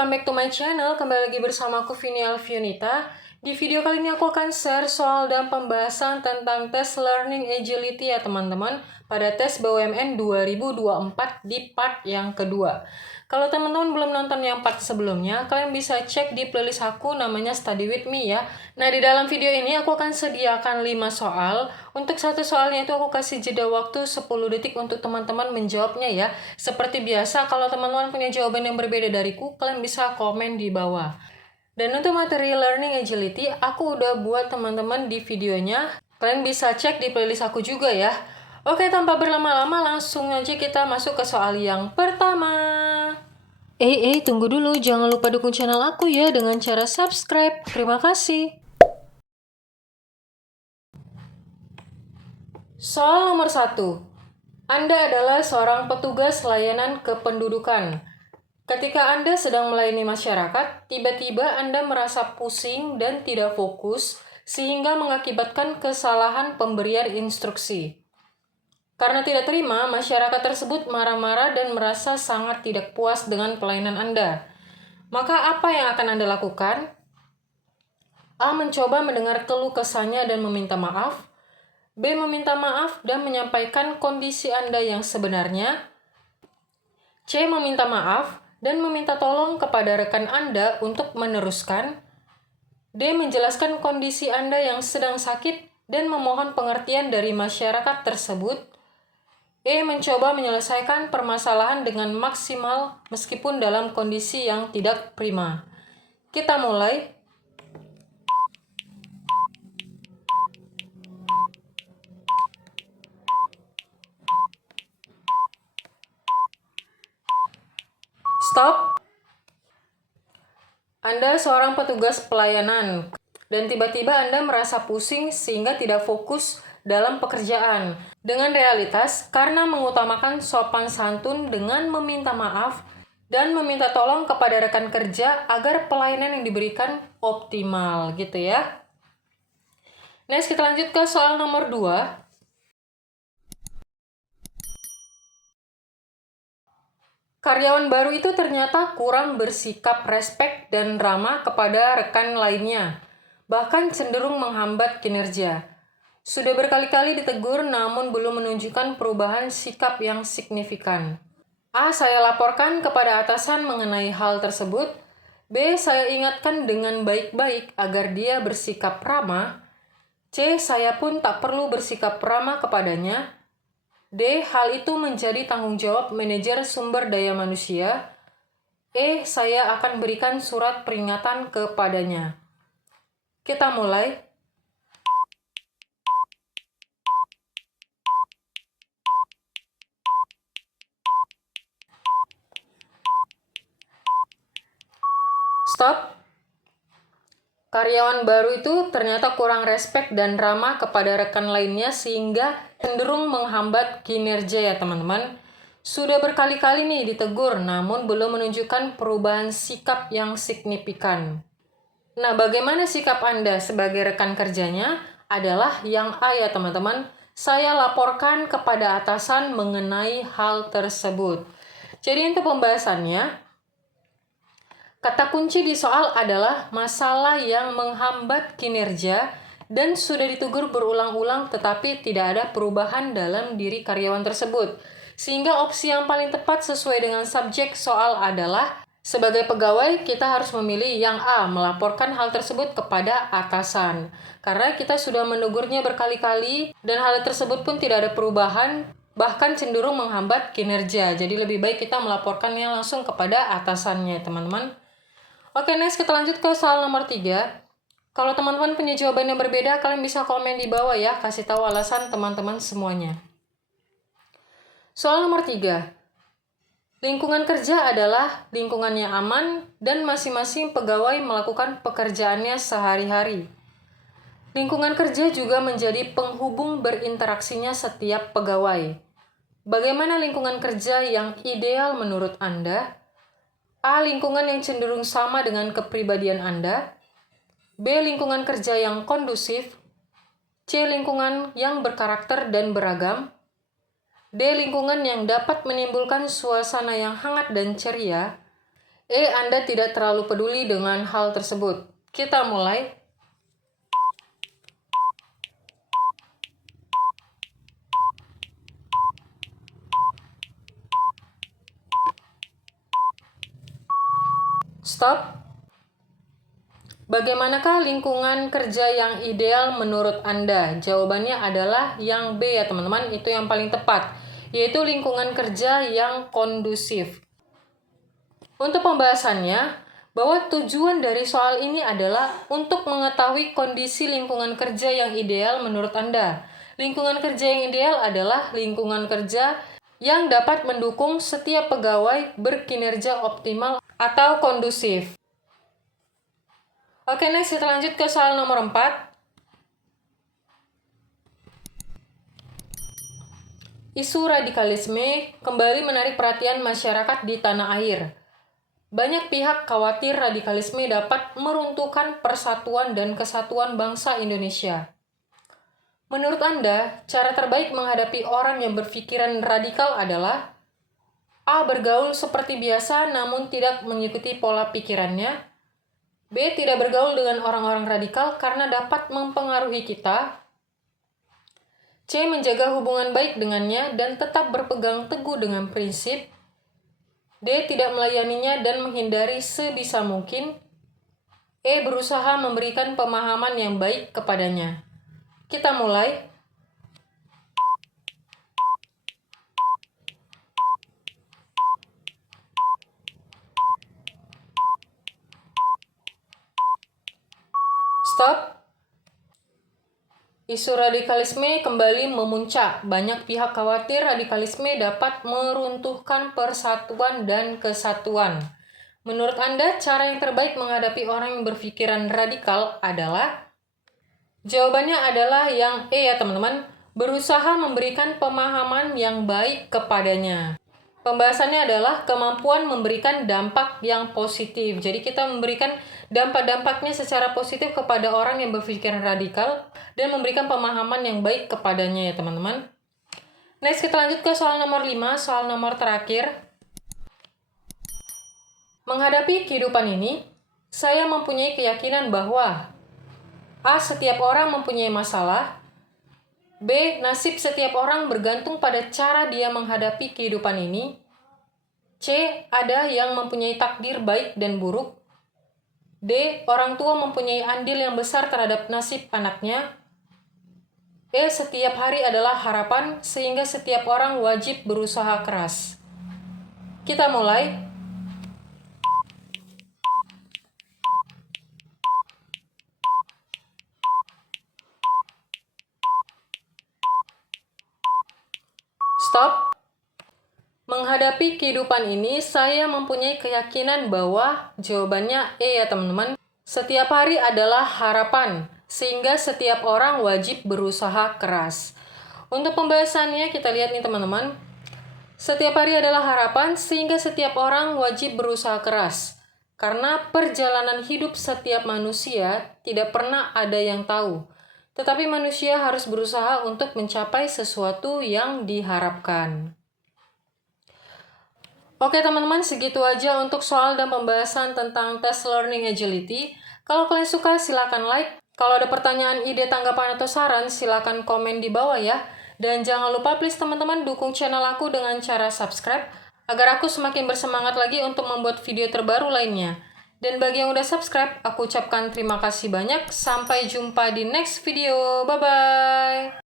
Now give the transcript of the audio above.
welcome back to my channel. Kembali lagi bersama aku Vini Alfionita. Di video kali ini aku akan share soal dan pembahasan tentang tes Learning Agility ya teman-teman, pada tes BUMN 2024 di part yang kedua. Kalau teman-teman belum nonton yang part sebelumnya, kalian bisa cek di playlist aku namanya Study With Me ya. Nah, di dalam video ini aku akan sediakan 5 soal. Untuk satu soalnya itu aku kasih jeda waktu 10 detik untuk teman-teman menjawabnya ya. Seperti biasa, kalau teman-teman punya jawaban yang berbeda dariku, kalian bisa komen di bawah. Dan untuk materi Learning Agility, aku udah buat teman-teman di videonya. Kalian bisa cek di playlist aku juga ya. Oke, tanpa berlama-lama langsung aja kita masuk ke soal yang pertama. Tunggu dulu, jangan lupa dukung channel aku ya dengan cara subscribe. Terima kasih. Soal nomor 1. Anda adalah seorang petugas layanan kependudukan. Ketika Anda sedang melayani masyarakat, tiba-tiba Anda merasa pusing dan tidak fokus, sehingga mengakibatkan kesalahan pemberian instruksi. Karena tidak terima, masyarakat tersebut marah-marah dan merasa sangat tidak puas dengan pelayanan Anda. Maka apa yang akan Anda lakukan? A. Mencoba mendengar keluh kesahnya dan meminta maaf. B. Meminta maaf dan menyampaikan kondisi Anda yang sebenarnya. C. Meminta maaf dan meminta tolong kepada rekan Anda untuk meneruskan. D. Menjelaskan kondisi Anda yang sedang sakit dan memohon pengertian dari masyarakat tersebut. E. Mencoba menyelesaikan permasalahan dengan maksimal meskipun dalam kondisi yang tidak prima. Kita mulai. Stop. Anda seorang petugas pelayanan dan tiba-tiba Anda merasa pusing sehingga tidak fokus dalam pekerjaan. Dengan realitas, karena mengutamakan sopan santun dengan meminta maaf dan meminta tolong kepada rekan kerja agar pelayanan yang diberikan optimal gitu ya. Next, kita lanjut ke soal nomor 2. Karyawan baru itu ternyata kurang bersikap respek dan ramah kepada rekan lainnya, bahkan cenderung menghambat kinerja. Sudah berkali-kali ditegur namun belum menunjukkan perubahan sikap yang signifikan. A. Saya laporkan kepada atasan mengenai hal tersebut. B. Saya ingatkan dengan baik-baik agar dia bersikap ramah. C. Saya pun tak perlu bersikap ramah kepadanya. D. Hal itu menjadi tanggung jawab manajer sumber daya manusia. E. Saya akan berikan surat peringatan kepadanya. Kita mulai. Stop. Karyawan baru itu ternyata kurang respek dan ramah kepada rekan lainnya sehingga cenderung menghambat kinerja ya teman-teman. Sudah berkali-kali nih ditegur namun belum menunjukkan perubahan sikap yang signifikan. Nah, bagaimana sikap Anda sebagai rekan kerjanya? Adalah yang A ya teman-teman. Saya laporkan kepada atasan mengenai hal tersebut. Jadi untuk pembahasannya, kata kunci di soal adalah masalah yang menghambat kinerja dan sudah ditegur berulang-ulang tetapi tidak ada perubahan dalam diri karyawan tersebut. Sehingga opsi yang paling tepat sesuai dengan subjek soal adalah sebagai pegawai kita harus memilih yang A, melaporkan hal tersebut kepada atasan. Karena kita sudah menegurnya berkali-kali dan hal tersebut pun tidak ada perubahan, bahkan cenderung menghambat kinerja. Jadi lebih baik kita melaporkannya langsung kepada atasannya teman-teman. Oke, next kita lanjut ke soal nomor 3. Kalau teman-teman punya jawaban yang berbeda, kalian bisa komen di bawah ya, kasih tahu alasan teman-teman semuanya. Soal nomor 3. Lingkungan kerja adalah lingkungan yang aman dan masing-masing pegawai melakukan pekerjaannya sehari-hari. Lingkungan kerja juga menjadi penghubung berinteraksinya setiap pegawai. Bagaimana lingkungan kerja yang ideal menurut Anda? A. Lingkungan yang cenderung sama dengan kepribadian Anda. B. Lingkungan kerja yang kondusif. C. Lingkungan yang berkarakter dan beragam. D. Lingkungan yang dapat menimbulkan suasana yang hangat dan ceria. Anda tidak terlalu peduli dengan hal tersebut. Kita mulai. Stop. Bagaimanakah lingkungan kerja yang ideal menurut Anda? Jawabannya adalah yang B ya teman-teman, itu yang paling tepat, yaitu lingkungan kerja yang kondusif. Untuk pembahasannya, bahwa tujuan dari soal ini adalah untuk mengetahui kondisi lingkungan kerja yang ideal menurut Anda. Lingkungan kerja yang ideal adalah lingkungan kerja yang dapat mendukung setiap pegawai berkinerja optimal atau kondusif. Oke, next kita lanjut ke soal nomor 4. Isu radikalisme kembali menarik perhatian masyarakat di tanah air. Banyak pihak khawatir radikalisme dapat meruntuhkan persatuan dan kesatuan bangsa Indonesia. Menurut Anda, cara terbaik menghadapi orang yang berpikiran radikal adalah A. Bergaul seperti biasa namun tidak mengikuti pola pikirannya. B. Tidak bergaul dengan orang-orang radikal karena dapat mempengaruhi kita. C. Menjaga hubungan baik dengannya dan tetap berpegang teguh dengan prinsip. D. Tidak melayaninya dan menghindari sebisa mungkin. E. Berusaha memberikan pemahaman yang baik kepadanya. Kita mulai. Stop. Isu radikalisme kembali memuncak. Banyak pihak khawatir radikalisme dapat meruntuhkan persatuan dan kesatuan. Menurut Anda, cara yang terbaik menghadapi orang yang berpikiran radikal adalah? Jawabannya adalah yang E ya teman-teman. Berusaha memberikan pemahaman yang baik kepadanya. Pembahasannya adalah kemampuan memberikan dampak yang positif. Jadi kita memberikan dampak-dampaknya secara positif kepada orang yang berpikiran radikal dan memberikan pemahaman yang baik kepadanya ya teman-teman. Next kita lanjut ke soal nomor 5, soal nomor terakhir. Menghadapi kehidupan ini, saya mempunyai keyakinan bahwa A. Setiap orang mempunyai masalah. B. Nasib setiap orang bergantung pada cara dia menghadapi kehidupan ini. C. Ada yang mempunyai takdir baik dan buruk. D. Orang tua mempunyai andil yang besar terhadap nasib anaknya. E. Setiap hari adalah harapan, sehingga setiap orang wajib berusaha keras. Kita mulai. Stop. Menghadapi kehidupan ini, saya mempunyai keyakinan bahwa jawabannya E ya teman-teman. Setiap hari adalah harapan, sehingga setiap orang wajib berusaha keras. Untuk pembahasannya kita lihat nih teman-teman. Setiap hari adalah harapan, sehingga setiap orang wajib berusaha keras. Karena perjalanan hidup setiap manusia tidak pernah ada yang tahu. Tetapi manusia harus berusaha untuk mencapai sesuatu yang diharapkan. Oke teman-teman, segitu aja untuk soal dan pembahasan tentang tes learning agility. Kalau kalian suka, silakan like. Kalau ada pertanyaan, ide, tanggapan, atau saran, silakan komen di bawah ya. Dan jangan lupa please teman-teman dukung channel aku dengan cara subscribe, agar aku semakin bersemangat lagi untuk membuat video terbaru lainnya. Dan bagi yang udah subscribe, aku ucapkan terima kasih banyak. Sampai jumpa di next video. Bye-bye.